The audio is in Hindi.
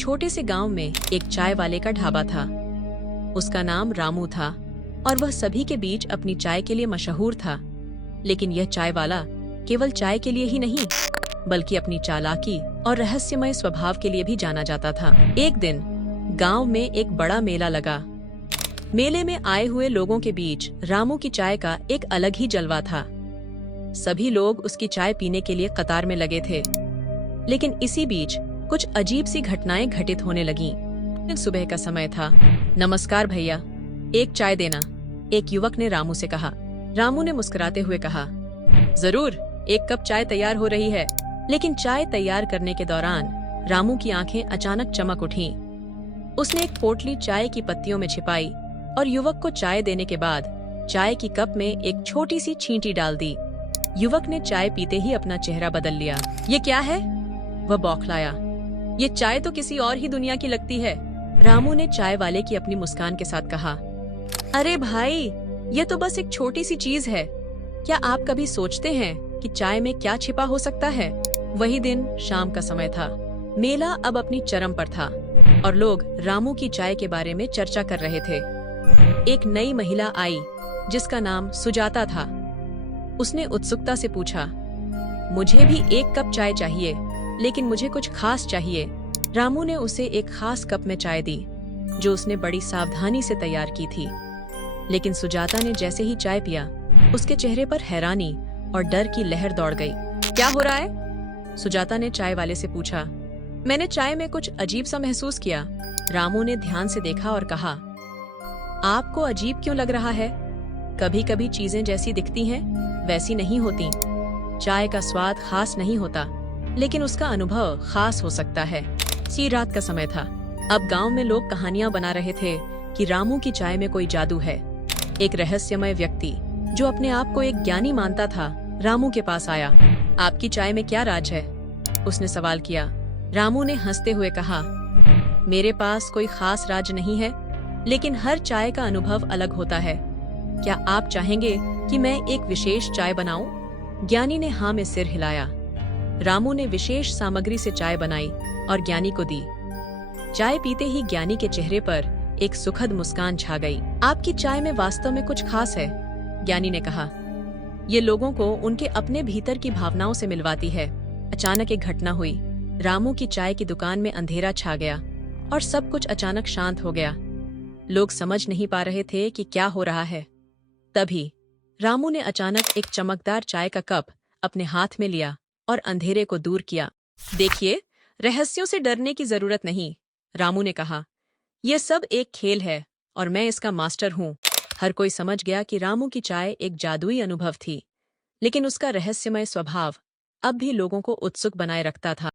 छोटे से गांव में एक चाय वाले का ढाबा था। उसका नाम रामू था और वह सभी के बीच अपनी चाय के लिए मशहूर था। लेकिन यह चाय वाला केवल चाय के लिए ही नहीं, बल्कि अपनी चालाकी और रहस्यमय स्वभाव के लिए भी जाना जाता था। एक दिन गांव में एक बड़ा मेला लगा। मेले में आए हुए लोगों के बीच रामू की चाय का एक अलग ही जलवा था। सभी लोग उसकी चाय पीने के लिए कतार में लगे थे। लेकिन इसी बीच कुछ अजीब सी घटनाएं घटित होने लगीं। सुबह का समय था। नमस्कार भैया, एक चाय देना, एक युवक ने रामू से कहा। रामू ने मुस्कुराते हुए कहा, जरूर, एक कप चाय तैयार हो रही है। लेकिन चाय तैयार करने के दौरान रामू की आंखें अचानक चमक उठीं। उसने एक पोटली चाय की पत्तियों में छिपाई और युवक को चाय देने के बाद चाय की कप में एक छोटी सी छींटी डाल दी। युवक ने चाय पीते ही अपना चेहरा बदल लिया। ये क्या है? वह बौखलाया। ये चाय तो किसी और ही दुनिया की लगती है। रामू ने चाय वाले की अपनी मुस्कान के साथ कहा, अरे भाई, ये तो बस एक छोटी सी चीज है। क्या आप कभी सोचते हैं कि चाय में क्या छिपा हो सकता है? वही दिन शाम का समय था। मेला अब अपनी चरम पर था और लोग रामू की चाय के बारे में चर्चा कर रहे थे। एक नई महिला आई जिसका नाम सुजाता था। उसने उत्सुकता से पूछा, मुझे भी एक कप चाय चाहिए, लेकिन मुझे कुछ खास चाहिए। रामू ने उसे एक खास कप में चाय दी, जो उसने बड़ी सावधानी से तैयार की थी। लेकिन सुजाता ने जैसे ही चाय पिया, उसके चेहरे पर हैरानी और डर की लहर दौड़ गई। क्या हो रहा है? सुजाता ने चाय वाले से पूछा। मैंने चाय में कुछ अजीब सा महसूस किया। रामू ने ध्यान से देखा और कहा, आपको अजीब क्यों लग रहा है? कभी कभी चीजें जैसी दिखती हैं, वैसी नहीं होती। चाय का स्वाद खास नहीं होता, लेकिन उसका अनुभव खास हो सकता है। सी रात का समय था। अब गांव में लोग कहानियां बना रहे थे कि रामू की चाय में कोई जादू है। एक रहस्यमय व्यक्ति जो अपने आप को एक ज्ञानी मानता था, रामू के पास आया। आपकी चाय में क्या राज है? उसने सवाल किया। रामू ने हंसते हुए कहा, मेरे पास कोई खास राज नहीं है, लेकिन हर चाय का अनुभव अलग होता है। क्या आप चाहेंगे कि मैं एक विशेष चाय बनाऊं? ज्ञानी ने हाँ में सिर हिलाया। रामू ने विशेष सामग्री से चाय बनाई और ज्ञानी को दी। चाय पीते ही ज्ञानी के चेहरे पर एक सुखद मुस्कान छा गई। आपकी चाय में वास्तव में कुछ खास है, ज्ञानी ने कहा। ये लोगों को उनके अपने भीतर की भावनाओं से मिलवाती है। अचानक एक घटना हुई। रामू की चाय की दुकान में अंधेरा छा गया और सब कुछ अचानक शांत हो गया। लोग समझ नहीं पा रहे थे कि क्या हो रहा है। तभी रामू ने अचानक एक चमकदार चाय का कप अपने हाथ में लिया और अंधेरे को दूर किया। देखिए, रहस्यों से डरने की जरूरत नहीं, रामू ने कहा। यह सब एक खेल है और मैं इसका मास्टर हूँ। हर कोई समझ गया कि रामू की चाय एक जादुई अनुभव थी, लेकिन उसका रहस्यमय स्वभाव अब भी लोगों को उत्सुक बनाए रखता था।